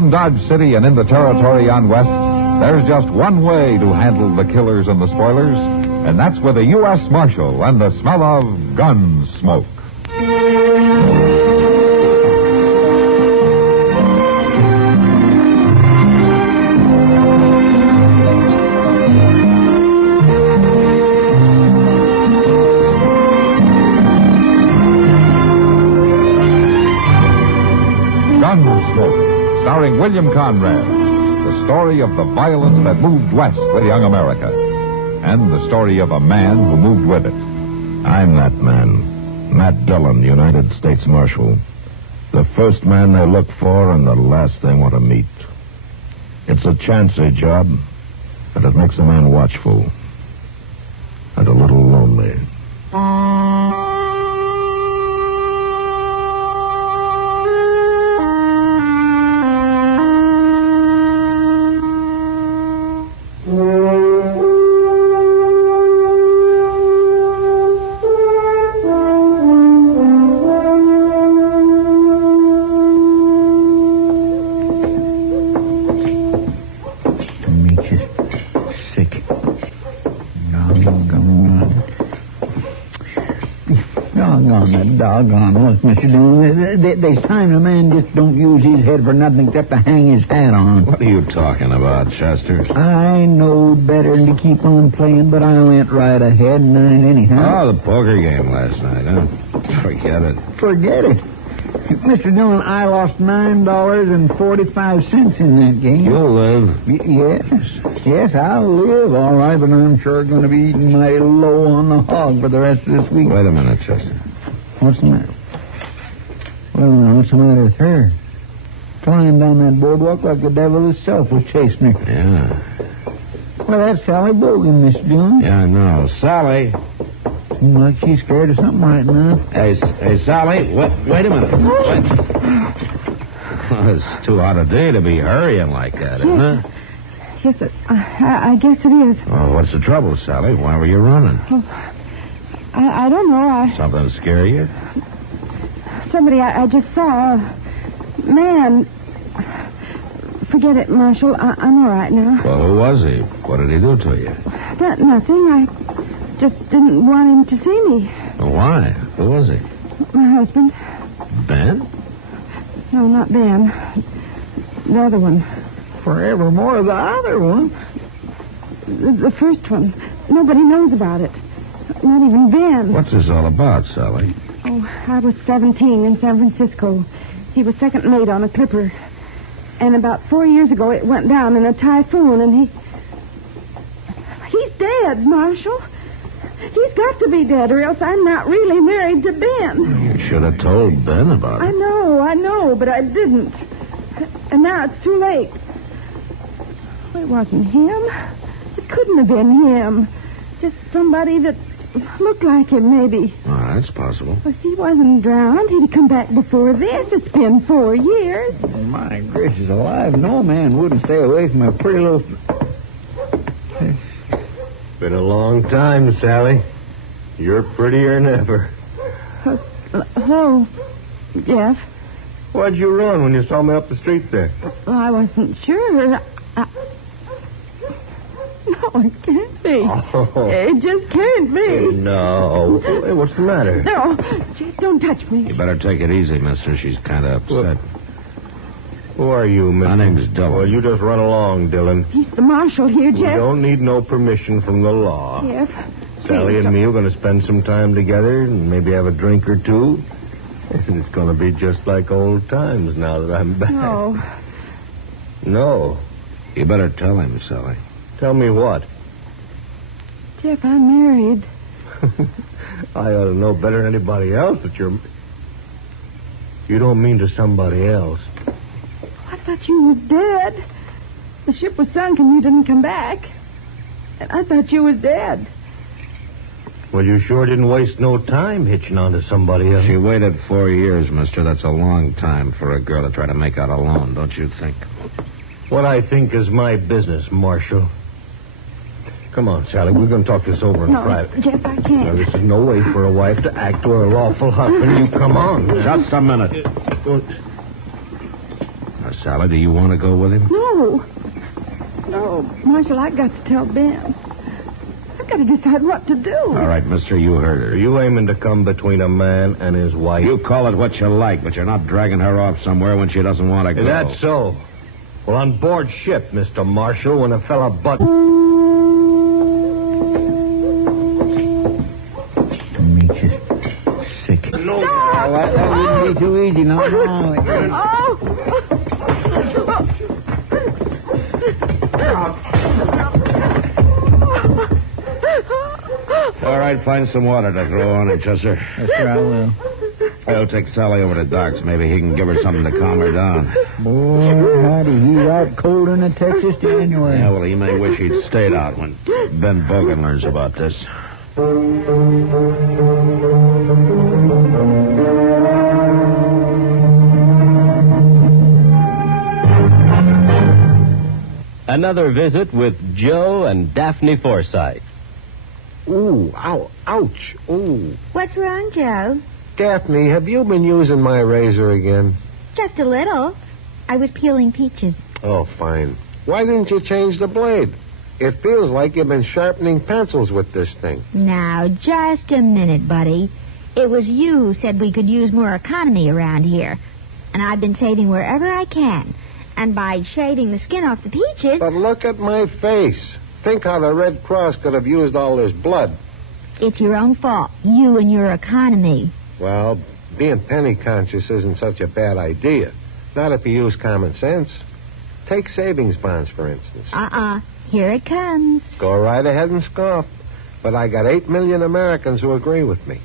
Around Dodge City and in the territory on West, there's just one way to handle the killers and the spoilers, and that's with a U.S. Marshal and the smell of gun smoke. Gunsmoke, starring William Conrad. The story of the violence that moved west with young America. And the story of a man who moved with it. I'm that man. Matt Dillon, United States Marshal. The first man they look for and the last they want to meet. It's a chancy job, but it makes a man watchful. And a little lonely. Doggone, look, Mr. Dillon, there's times a man just don't use his head for nothing except to hang his hat on. What are you talking about, Chester? I know better than to keep on playing, but I went right ahead and done it anyhow. Oh, the poker game last night, huh? Forget it. Forget it. Mr. Dillon, I lost $9.45 in that game. You'll live. Yes, I'll live, all right, but I'm sure going to be eating mighty low on the hog for the rest of this week. Wait a minute, Chester. What's the matter? Well, now, what's the matter with her? Flying down that boardwalk like the devil himself was chasing her. Yeah. Well, that's Sally Bogan, Mr. Dillon. Yeah, I know. Sally. Seems like she's scared of something right now. Hey, Sally, wait a minute. Wait. Well, it's too hot a day to be hurrying like that, isn't it? Yes, I guess it is. Well, what's the trouble, Sally? Why were you running? I don't know. Something scare you? Somebody I just saw. Man. Forget it, Marshal. I'm all right now. Well, who was he? What did he do to you? Nothing. I just didn't want him to see me. Well, why? Who was he? My husband. Ben? No, not Ben. The other one. Forevermore, the other one. The first one. Nobody knows about it. Not even Ben. What's this all about, Sally? Oh, I was 17 in San Francisco. He was second mate on a clipper. And about 4 years ago, it went down in a typhoon, and he's dead, Marshal. He's got to be dead, or else I'm not really married to Ben. You should have told Ben about it. I know, but I didn't. And now it's too late. Well, it wasn't him. It couldn't have been him. Just somebody that looked like him, maybe. Oh, that's possible. Well, if he wasn't drowned, he'd have come back before this. It's been 4 years. Oh, my gracious alive. No man wouldn't stay away from a pretty little... Been a long time, Sally. You're prettier than ever. Hello, Jeff. Why'd you run when you saw me up the street there? Well, I wasn't sure. No, it can't be. Oh. It just can't be. No. Hey, what's the matter? No, Jeff, don't touch me. You better take it easy, mister. She's kind of upset. Who are you, Mr.? My name's Dillon. Well, you just run along, Dillon. He's the marshal here, We Jeff. don't need no permission from the law. Jeff. Sally please and me are going to spend some time together and maybe have a drink or two. It's going to be just like old times now that I'm back. No. No. You better tell him, Sally. Tell me what? Jeff, I'm married. I ought to know better than anybody else that you're... You don't mean to somebody else. I thought you was dead. The ship was sunk and you didn't come back. And I thought you was dead. Well, you sure didn't waste no time hitching on to somebody else. She waited 4 years, mister. That's a long time for a girl to try to make out alone, don't you think? What I think is my business, Marshal. Come on, Sally. We're going to talk this over in private. Jeff, I Now, can't. this is no way for a wife to act to her lawful husband. You come on. Just a minute. Sally, do you want to go with him? No. No, Marshal, I got to tell Ben. I've got to decide what to do. All right, mister, you heard her. Are you aiming to come between a man and his wife? You call it what you like, but you're not dragging her off somewhere when she doesn't want to go. Is that so? Well, on board ship, Mr. Marshal, when a fella Demetrius, sick. No. Oh, that wouldn't be too easy. No. All right, find some water to throw on it, Chester. Yes, sir, I will. I'll take Sally over to Doc's. Maybe he can give her something to calm her down. Boy, howdy, he's out cold in the Texas January. Yeah, well, he may wish he'd stayed out when Ben Bogan learns about this. Another visit with Joe and Daphne Forsythe. Ooh, ow, ouch, ooh. What's wrong, Joe? Daphne, have you been using my razor again? Just a little. I was peeling peaches. Oh, fine. Why didn't you change the blade? It feels like you've been sharpening pencils with this thing. Now, just a minute, buddy. It was you who said we could use more economy around here. And I've been saving wherever I can. And by shaving the skin off the peaches... But look at my face. Think how the Red Cross could have used all this blood. It's your own fault. You and your economy. Well, being penny conscious isn't such a bad idea. Not if you use common sense. Take savings bonds, for instance. Here it comes. Go right ahead and scoff. But I got 8 million Americans who agree with me.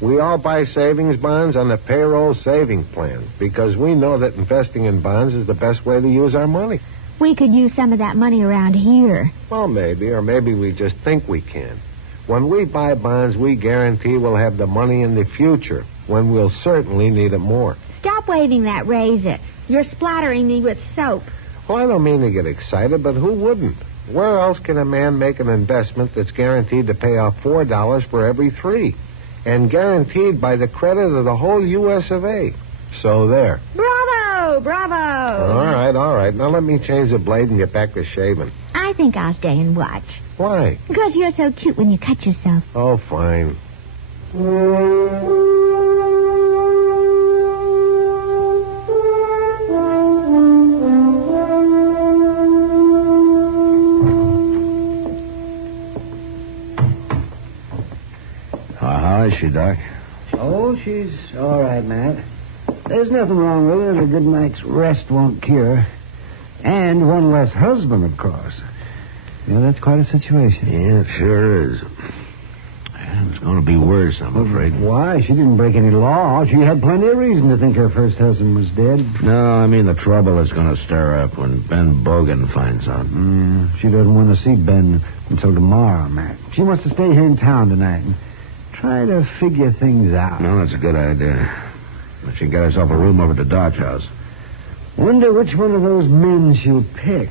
We all buy savings bonds on the payroll saving plan because we know that investing in bonds is the best way to use our money. We could use some of that money around here. Well, maybe, or maybe we just think we can. When we buy bonds, we guarantee we'll have the money in the future, when we'll certainly need it more. Stop waving that razor. You're splattering me with soap. Well, I don't mean to get excited, but who wouldn't? Where else can a man make an investment that's guaranteed to pay off $4 for every 3? And guaranteed by the credit of the whole U.S. of A. So there. Bravo! Bravo! All right. Now let me change the blade and get back to shaving. I think I'll stay and watch. Why? Because you're so cute when you cut yourself. Oh, fine. How is she, Doc? Oh, she's all right, Matt. There's nothing wrong with her. A good night's rest won't cure. And one less husband, of course. That's quite a situation. Yeah, it sure is. It's going to be worse, I'm afraid. Why? She didn't break any law. She had plenty of reason to think her first husband was dead. No, I mean the trouble is going to stir up when Ben Bogan finds out. She doesn't want to see Ben until tomorrow, Matt. She wants to stay here in town tonight and try to figure things out. No, that's a good idea. She can get herself a room over at the Dodge House. Wonder which one of those men she'll pick.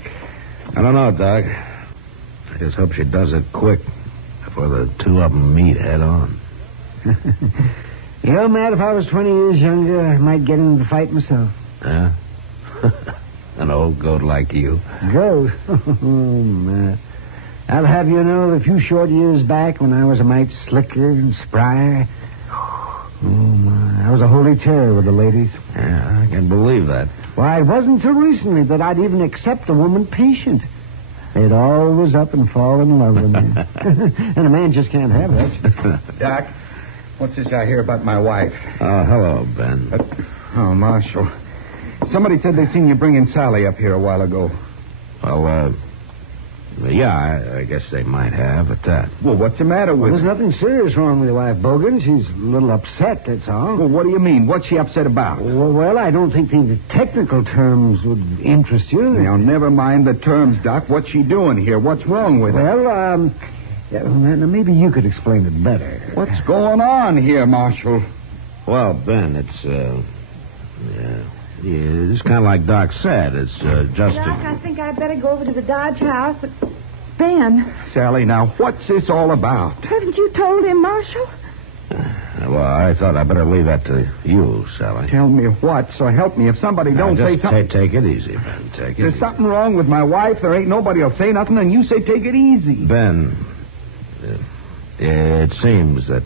I don't know, Doc. I just hope she does it quick before the two of them meet head on. Matt, if I was 20 years younger, I might get into the fight myself. Yeah? An old goat like you. Goat? Oh, Matt. I'll have you know a few short years back when I was a mite slicker and spryer. Oh, my. I was a holy terror with the ladies. Yeah, I can believe that. Why, it wasn't until recently that I'd even accept a woman patient. They'd always up and fall in love with me. And a man just can't have that. Doc, what's this I hear about my wife? Oh, hello, Ben. Marshal. Somebody said they seen you bringing Sally up here a while ago. Well, yeah, I guess they might have at that. Well, what's the matter with There's her? nothing serious wrong with your wife, Bogan. She's a little upset, that's all. Well, what do you mean? What's she upset about? Well, I don't think the technical terms would interest you. Now, never mind the terms, Doc. What's she doing here? What's wrong with her? Well, now maybe you could explain it better. What's going on here, Marshal? Well, Ben, it's kind of like Doc said. It's just... Doc, I think I'd better go over to the Dodge House, but... Ben, Sally, now, what's this all about? haven't you told him, Marshal? Well, I thought I'd better leave that to you, Sally. Tell me what, so help me. If somebody don't Now, say just something... Take it easy, Ben. Take it There's easy. something wrong with my wife. There ain't nobody will say nothing, and you say take it easy. Ben, it seems that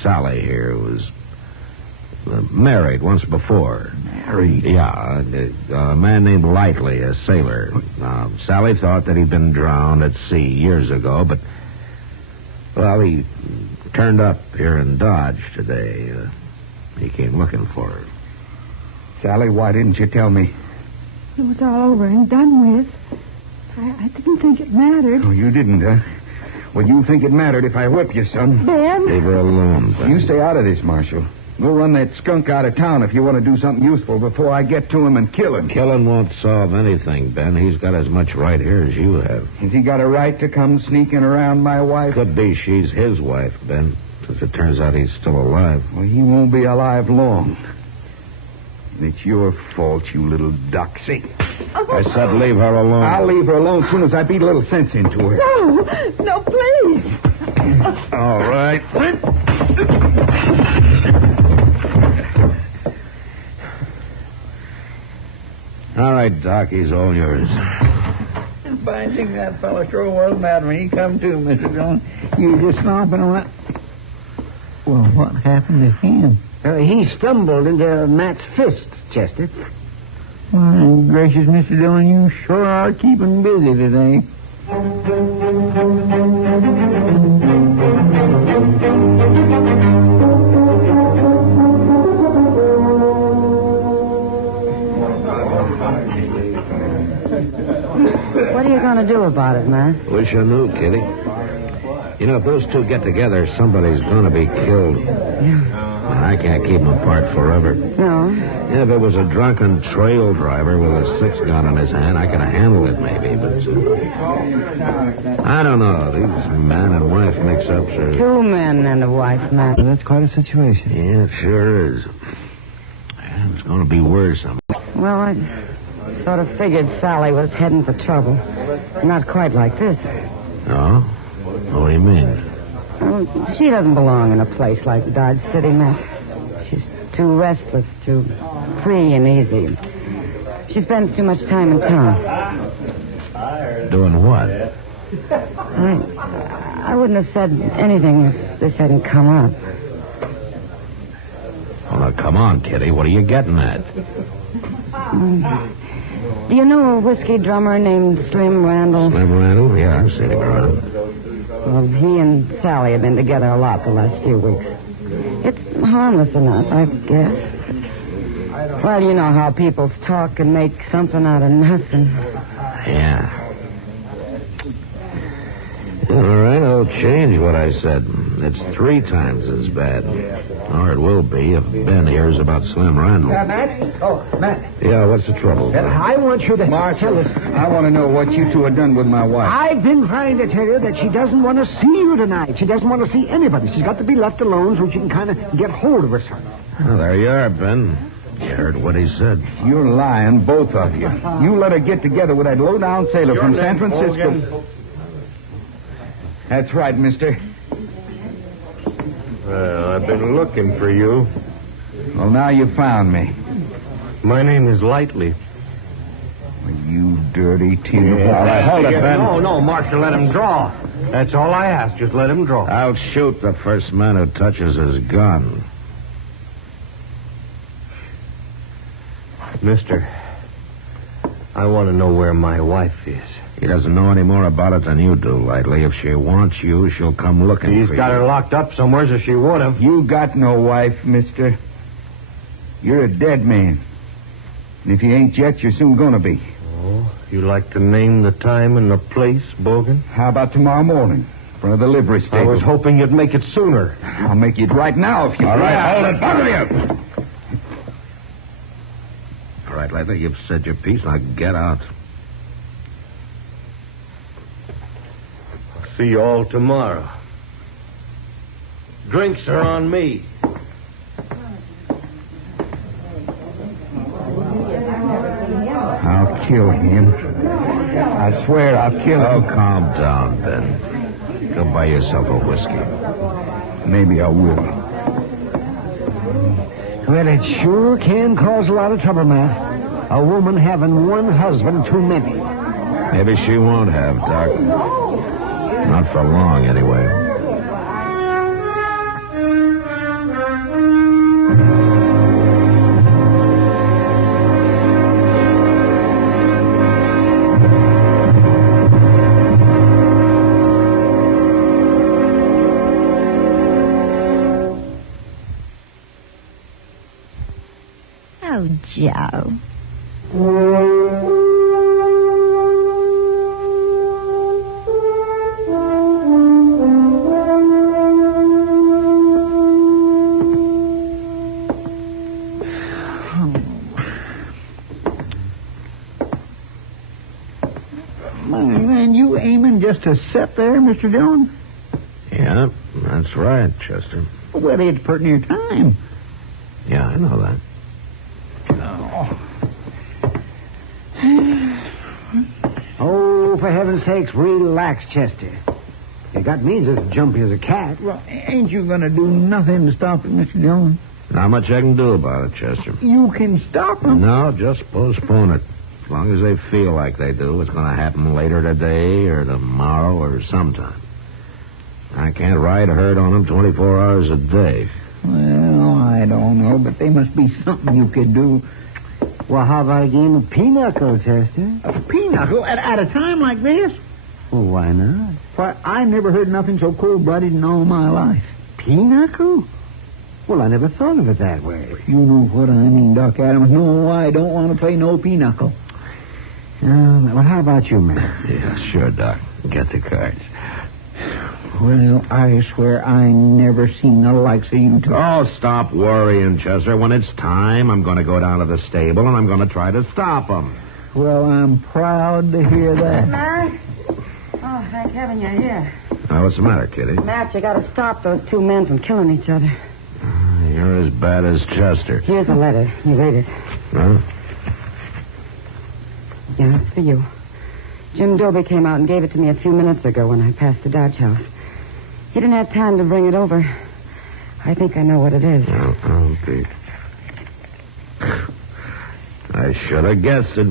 Sally here was married once before. Married? Yeah, a man named Lightly, a sailor. Sally thought that he'd been drowned at sea years ago, but, well, he turned up here in Dodge today. He came looking for her. Sally, why didn't you tell me? It was all over and done with. I didn't think it mattered. Oh, you didn't, huh? Well, you think it mattered if I whip you, son. Ben? Leave her alone, Ben. You stay out of this, Marshal. We'll run that skunk out of town if you want to do something useful before I get to him and kill him. Killing won't solve anything, Ben. He's got as much right here as you have. Has he got a right to come sneaking around my wife? Could be she's his wife, Ben. Since it turns out he's still alive. Well, he won't be alive long. And it's your fault, you little doxy. I said leave her alone. I'll leave her alone as soon as I beat a little sense into her. No, please. All right. All right, Doc, he's all yours. Fine thing that fellow sure was mad when he come to, Mr. Jones. You just stomping on that. Well, what happened to him? He stumbled into Matt's fist, Chester. My gracious, Mr. Dillon, you sure are keeping busy today. What are you going to do about it, Matt? Wish I knew, Kitty. You know, if those two get together, somebody's going to be killed. Yeah. I can't keep them apart forever. No. Yeah, if it was a drunken trail driver with a 6-gun in his hand, I could have handled it maybe, but I don't know. These man and wife mix-ups are... Two men and a wife, Matt. That's quite a situation. Yeah, it sure is. It's going to be worse. Well, I sort of figured Sally was heading for trouble. Not quite like this. No? What do you mean? Well, she doesn't belong in a place like Dodge City, Matt. She's too restless, too free and easy. She spends too much time in town. Doing what? I wouldn't have said anything if this hadn't come up. Well, now, come on, Kitty. What are you getting at? Do you know a whiskey drummer named Slim Randall? Slim Randall? Yeah, I've seen him around. Well, he and Sally have been together a lot the last few weeks. It's harmless enough, I guess. Well, you know how people talk and make something out of nothing. Yeah. All right, I'll change what I said. It's 3 times as bad. Or it will be if Ben hears about Slim Randall. Matt? Oh, Matt. Yeah, what's the trouble? I want you to tell us. I want to know what you two have done with my wife. I've been trying to tell you that she doesn't want to see you tonight. She doesn't want to see anybody. She's got to be left alone so she can kind of get hold of herself. Well, there you are, Ben. You heard what he said. You're lying, both of you. You let her get together with that low-down sailor from San Francisco. That's right, mister. Well, I've been looking for you. Well, now you found me. My name is Lightly. You dirty tinker. All right, hold it, Ben. No, Marshal, let him draw. That's all I ask. Just let him draw. I'll shoot the first man who touches his gun. Mister, I want to know where my wife is. He doesn't know any more about it than you do, Lightly. If she wants you, she'll come looking He's for got you. her locked up somewhere, so she would have. You got no wife, mister. You're a dead man. And if you ain't yet, you're soon gonna be. Oh, you like to name the time and the place, Bogan? How about tomorrow morning? In front of the livery stable. I was hoping you'd make it sooner. I'll make it right now if you... All right, hold it, both of you. All right, Lightly, you've said your piece. Now get out. I'll see you all tomorrow. Drinks are on me. I'll kill him. I swear I'll kill him. Oh, calm down, Ben. Go buy yourself a whiskey. Maybe I will. Well, it sure can cause a lot of trouble, Matt. A woman having one husband too many. Maybe she won't have, Doc. Not for long, anyway. Oh, Joe. Man, you aiming just to sit there, Mr. Dillon? Yeah, that's right, Chester. Well, it's pretty near time. Yeah, I know that. Oh, for heaven's sakes, relax, Chester. You got me just jumpy as a cat. Well, ain't you going to do nothing to stop it, Mr. Dillon? Not much I can do about it, Chester. You can stop him. No, just postpone it. As long as they feel like they do, it's going to happen later today or tomorrow or sometime. I can't ride herd on them 24 hours a day. Well, I don't know, but there must be something you could do. Well, how about a game of pinochle, Chester? A pinochle? At a time like this? Well, why not? Why, I never heard nothing so cold-blooded in all my life. Pinochle? Well, I never thought of it that way. You know what I mean, Doc Adams. No, I don't want to play no pinochle. Well, how about you, man? Yeah, sure, Doc. Get the cards. Well, I swear I never seen the likes of you two. Oh, stop worrying, Chester. When it's time, I'm going to go down to the stable and I'm going to try to stop them. Well, I'm proud to hear that. Matt? Oh, thank heaven you're here. What's the matter, Kitty? Matt, you got to stop those two men from killing each other. You're as bad as Chester. Here's a letter. You read it. Huh? Yeah, it's for you. Jim Doby came out and gave it to me a few minutes ago when I passed the Dodge House. He didn't have time to bring it over. I think I know what it is. Oh, Pete. I should have guessed it.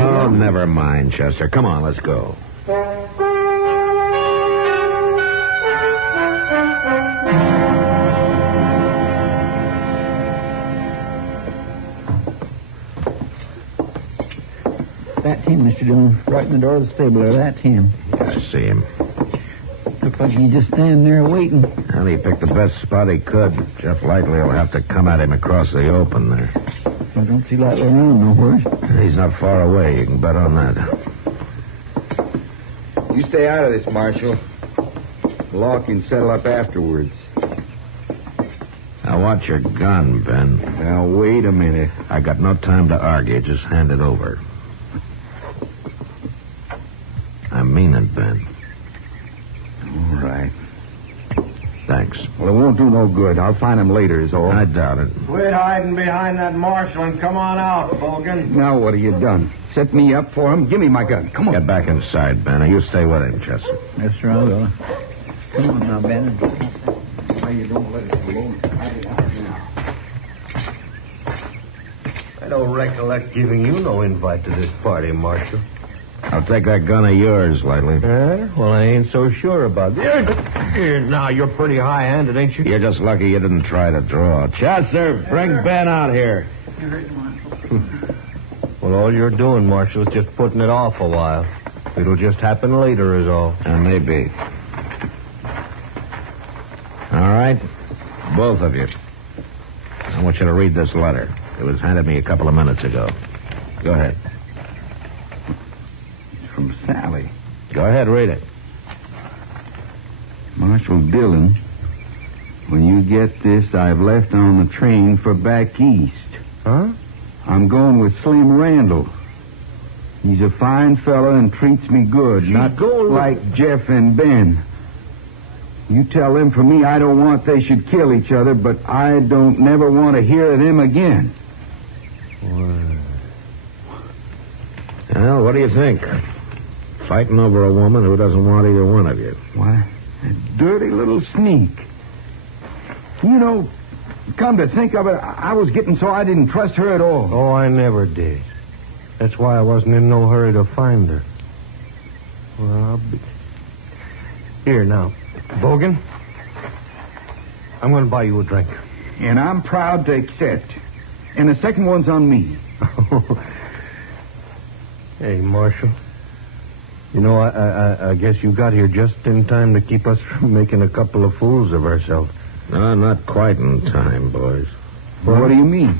Oh, never mind, Chester. Come on, let's go. That's him, Mr. Dillon. Right in the door of the stable there. That's him. Yeah, I see him. Looks like he's just standing there waiting. Well, he picked the best spot he could. Jeff Lightly will have to come at him across the open there. I don't see Lightly around nowhere. He's not far away. You can bet on that. You stay out of this, Marshal. The law can settle up afterwards. Now, watch your gun, Ben. Now, wait a minute. I got no time to argue. Just hand it over. I mean it, Ben. All right. Thanks. Well, it won't do no good. I'll find him later, is all. I doubt it. Quit hiding behind that marshal and come on out, Bogan. Now, what have you done? Set me up for him? Give me my gun. Come on. Get back inside, Ben. You stay with him, Chester. Yes, sir, I will. Come on now, Ben. Why you don't let it alone? I don't recollect giving you no invite to this party, Marshal. I'll take that gun of yours, Lightly. Well, I ain't so sure about that. Now, you're pretty high-handed, ain't you? You're just lucky you didn't try to draw. Chester, bring Ben out here. Well, all you're doing, Marshal, is just putting it off a while. It'll just happen later, is all. Maybe. All right, both of you. I want you to read this letter. It was handed me a couple of minutes ago. Go ahead. It's from Sally. Go ahead, read it. Marshal Dillon, when you get this, I've left on the train for back east. Huh? I'm going with Slim Randall. He's a fine fella and treats me good, not like Jeff and Ben. You tell them for me I don't want they should kill each other, but I don't never want to hear of them again. Well, what do you think? Fighting over a woman who doesn't want either one of you. Why, Dirty little sneak. You know, come to think of it, I was getting so I didn't trust her at all. Oh, I never did. That's why I wasn't in no hurry to find her. Well, I'll be... Here, now. Bogan, I'm going to buy you a drink. And I'm proud to accept. And the second one's on me. Hey, Marshal. You know, I guess you got here just in time to keep us from making a couple of fools of ourselves. No, not quite in time, boys. Well, what do you mean?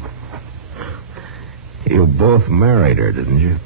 You both married her, didn't you?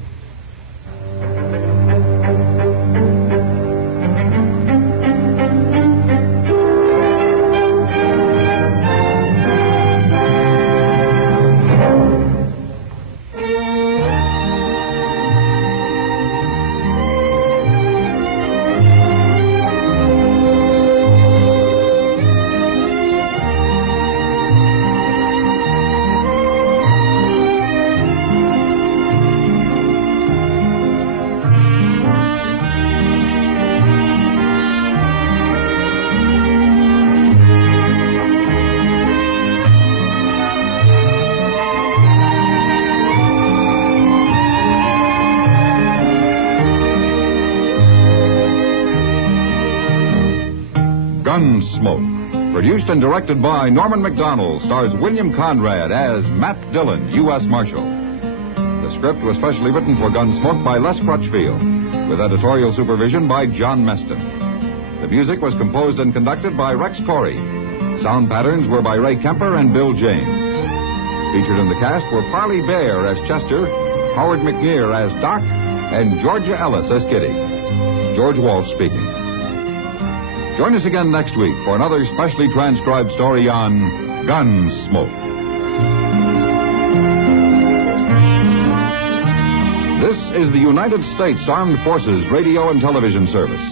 Gunsmoke. Produced and directed by Norman McDonald, stars William Conrad as Matt Dillon, U.S. Marshal. The script was specially written for Gunsmoke by Les Crutchfield, with editorial supervision by John Meston. The music was composed and conducted by Rex Corey. Sound patterns were by Ray Kemper and Bill James. Featured in the cast were Parley Bear as Chester, Howard McNear as Doc, and Georgia Ellis as Kitty. George Walsh speaking. Join us again next week for another specially transcribed story on Gunsmoke. This is the United States Armed Forces Radio and Television Service.